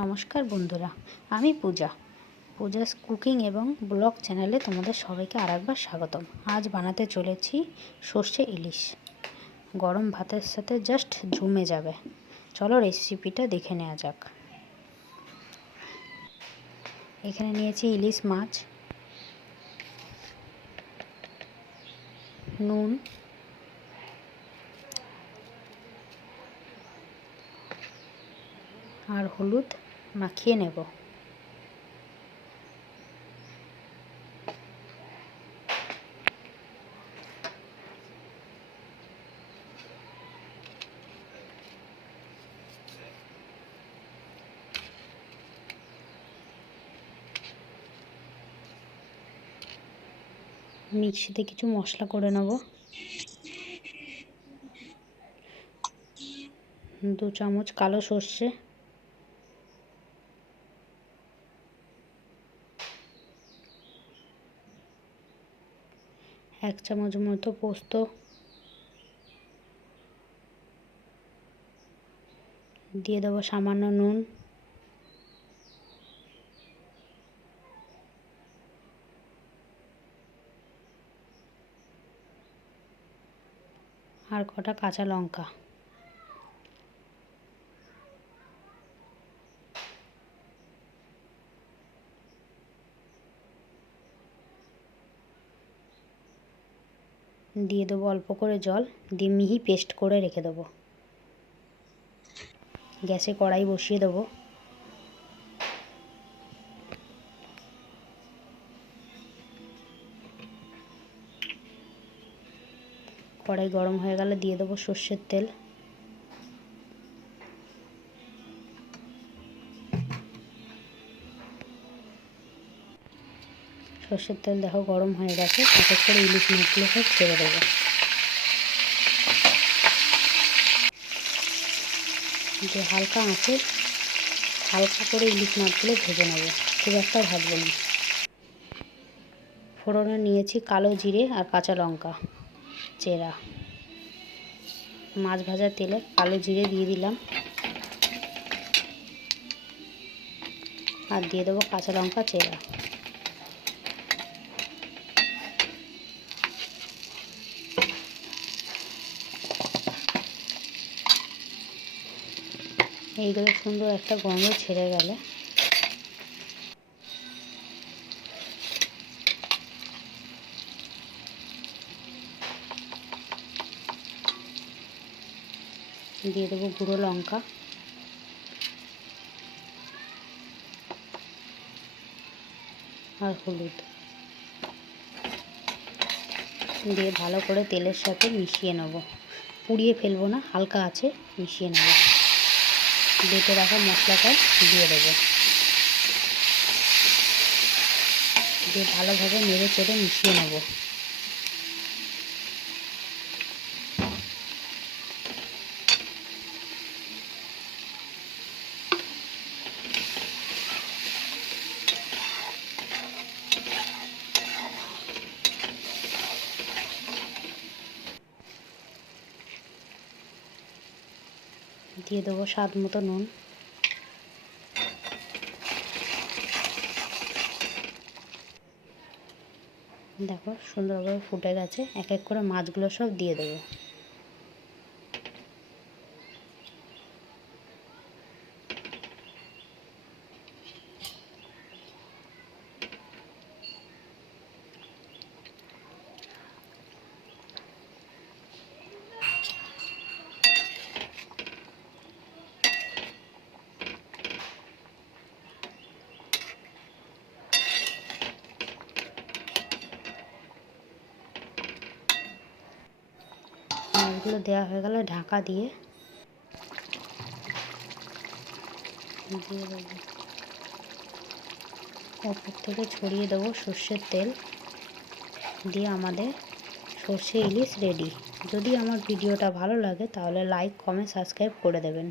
নমস্কার বন্ধুরা, আমি পূজাস কুকিং এবং ব্লগ চ্যানেলে তোমাদের সবাইকে আরেকবার স্বাগতম। আজ বানাতে চলেছি সর্ষে ইলিশ। গরম ভাতের সাথে জাস্ট জমে যাবে। চলো রেসিপিটা দেখে নেওয়া যাক। এখানে নিয়েছি ইলিশ মাছ, নুন, আর হলুদ মাখিয়ে নেব। মিক্সিতে কিছু মশলা করে নেব। 2 চামচ কালো সর্ষে, 1 চামচ মতো পোস্ত, দিয়ে দেবো সামান্য নুন, আর কটা কাঁচা লঙ্কা। দিয়ে দেবো অল্প করে জল, দিয়ে মিহি পেস্ট করে রেখে দেবো। গ্যাসে কড়াই বসিয়ে দেবো। কড়াই গরম হয়ে গেলে দিয়ে দেবো সর্ষের তেল। সর্ষের তেল দেখো গরম হয়ে গেছে, এক করে ইলিশ মাছগুলো সব ছেড়ে দেবো। যে হালকা আঁচে হালকা করে ইলিশ মাছগুলো ভেজে নেবো, খুব একটা ভাজবো না। ফোড়নে নিয়েছি কালো জিরে আর কাঁচা লঙ্কা চেরা। মাছ ভাজার তেলে কালো জিরে দিয়ে দিলাম, আর দিয়ে দেবো কাঁচা লঙ্কা চেরা। এইগুলো সুন্দর একটা গন্ধ ছেড়ে গেলে দিয়ে দেবো গুঁড়ো লঙ্কা, আর হলুদ, দিয়ে ভালো করে তেলের সাথে মিশিয়ে নেব। পুড়িয়ে ফেলবো না, হালকা আছে মিশিয়ে নেব। বেটে রাখা মশলাটা দিয়ে দেবো, দিয়ে ভালোভাবে নেড়ে চেড়ে মিশিয়ে নেব। দিয়ে দেবো স্বাদ মতো নুন, দেখো সুন্দরভাবে ফুটে গেছে। এক এক করে মাছগুলো সব দিয়ে দেবো। মাছগুলো দেওয়া হয়ে গেলে ঢাকা দিয়ে দেবো। ওপর থেকে ছড়িয়ে দেবো সর্ষের তেল, দিয়ে আমাদের সর্ষে ইলিশ রেডি। যদি আমার ভিডিওটা ভালো লাগে তাহলে লাইক, কমেন্ট, সাবস্ক্রাইব করে দেবেন।